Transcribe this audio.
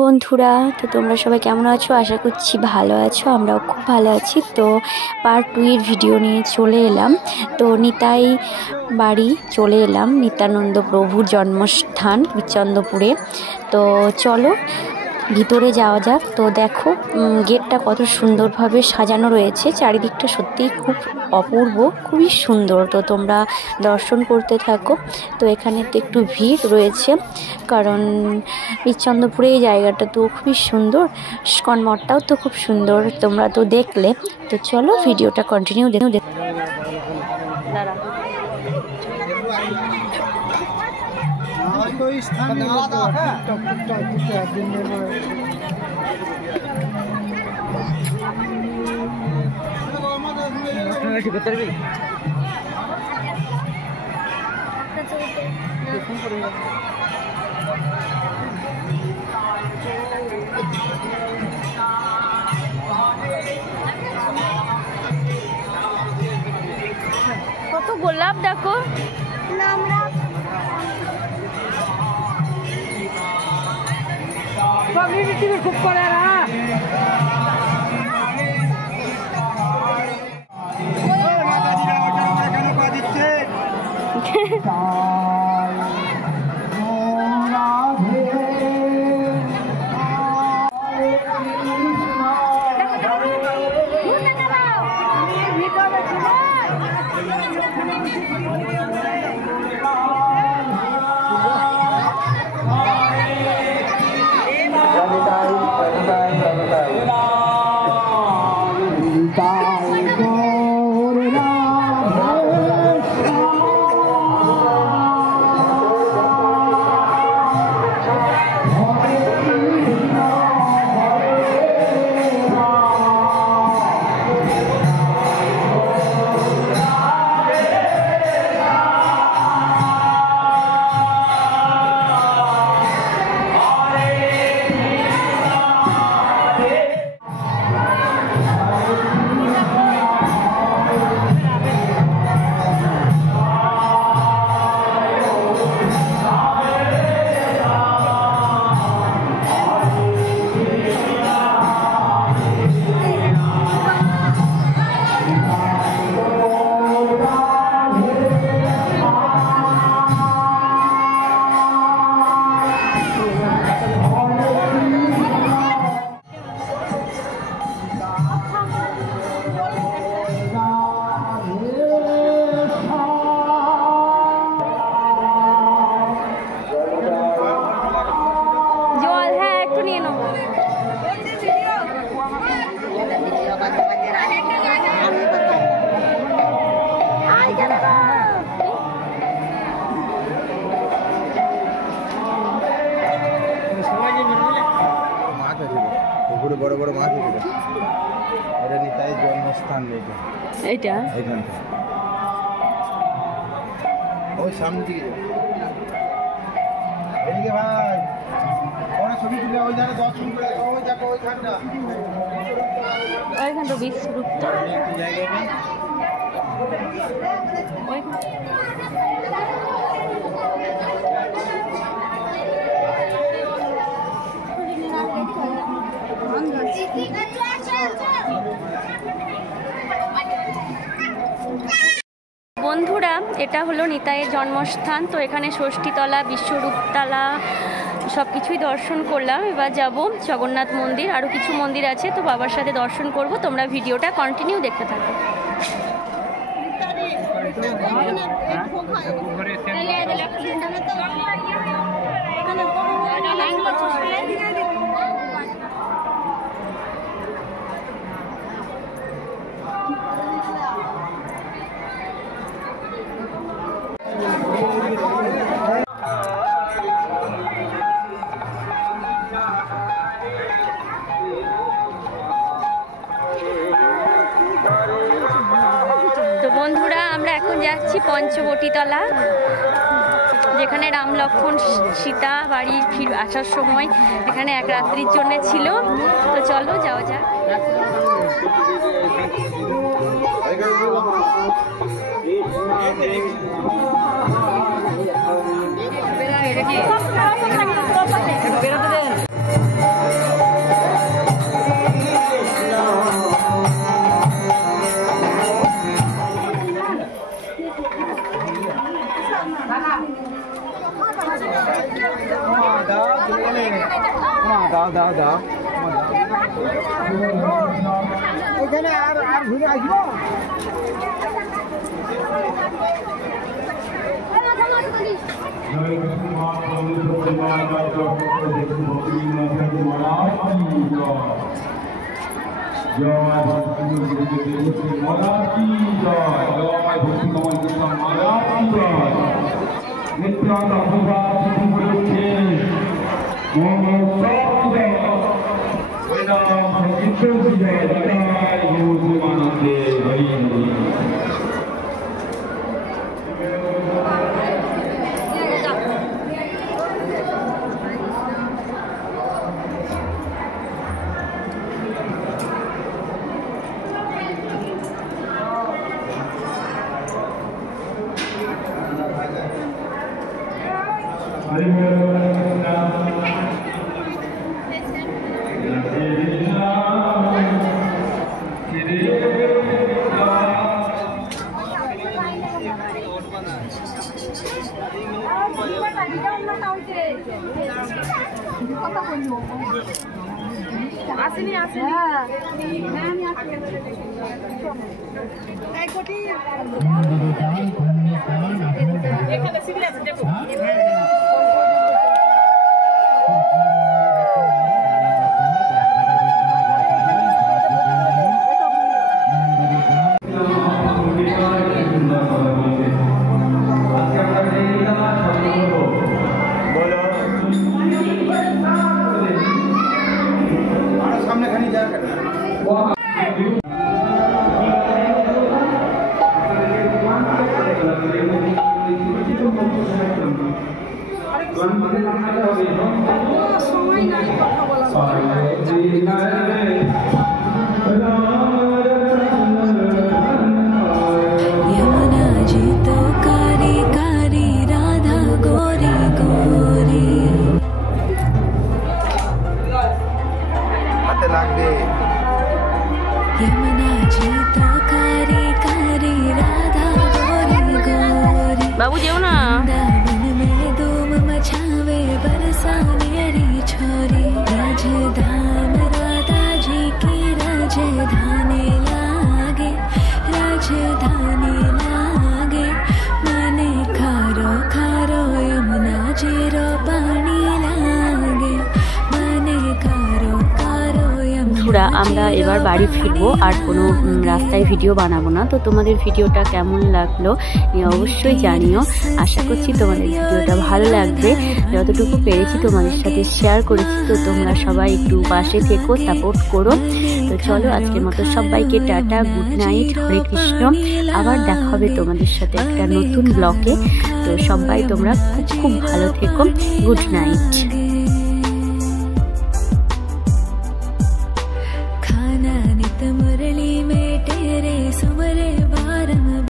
বন্ধুরা, তো তোমরা সবাই কেমন আছো? আশা করছি ভালো আছো। আমরাও খুব ভালো আছি। তো পার্ট 2 এর ভিডিও নিয়ে চলে এলাম। তো নিতাই বাড়ি চলে এলাম, নিত্যানন্দ প্রভুর জন্মস্থান বিচন্দ্রপুরে। তো চলো ভিতরে যাওয়া যাক। তো দেখো গেটটা কত সুন্দরভাবে সাজানো রয়েছে, চারিদিকটা সত্যিই খুব অপূর্ব, খুবই সুন্দর। তো তোমরা দর্শন করতে থাকো। তো এখানে তো একটু ভিড় রয়েছে, কারণ বিচন্দ্রপুরে এই জায়গাটা তো খুবই সুন্দর, ইস্কন মঠটাও তো খুব সুন্দর, তোমরা তো দেখলে। তো চলো ভিডিওটা কন্টিনিউ দেখো। কত গোলাপ দেখো। খুব করে না বড় বড় মাছ আছে। এটা নিতাই জন্মস্থান। এইটা এইখানটা ওই সামনের দিকে এদিকে ভাই ওরা ছবি তুলে ওই জায়গায় দর্শন করে ওই দেখো ওইখানটা বিশ্বরূপটা একটু জায়গা নেই বন্ধুরা, এটা হলো নিতাইয়ের জন্মস্থান। তো এখানে ষষ্ঠীতলা, বিশ্বরূপতলা সব কিছুই দর্শন করলাম। এবার যাব জগন্নাথ মন্দির, আরও কিছু মন্দির আছে, তো বাবার সাথে দর্শন করব। তোমরা ভিডিওটা কন্টিনিউ দেখতে থাকো। তো বন্ধুরা, আমরা এখন যাচ্ছি পঞ্চবটীতলা, যেখানে রাম লক্ষ্মণ সীতা বাড়ি আসার সময় এখানে এক রাত্রির জন্য ছিল। তো চলো যাওয়া যাক। বেরোতে দেন। আসেনি আসেনি এখানে সিভিল আছে দেখো बाबू जेव ना राजधाम राधा जी की राजधानी लागे राजधानी लागे मने खारो खारो यमुना जीरो पानी लागे मने खारो खारो বন্ধুরা আমরা এবার বাড়ি ফিরবো আর কোনো রাস্তায় ভিডিও বানাবো না। তো তোমাদের ভিডিওটা কেমন লাগলো অবশ্যই জানিও। আশা করছি তোমাদের ভিডিওটা ভালো লাগবে, যতটুকু পেরেছি তোমাদের সাথে শেয়ার করেছি। তো তোমরা সবাই একটু পাশে থেকো, সাপোর্ট করো। তো চলো আজকের মতো সবাইকে টাটা, গুড নাইট, হরে কৃষ্ণ। আবার দেখা হবে তোমাদের সাথে একটা নতুন ব্লগে। তো সবাই তোমরা খুব খুব ভালো থেকো, গুড নাইট।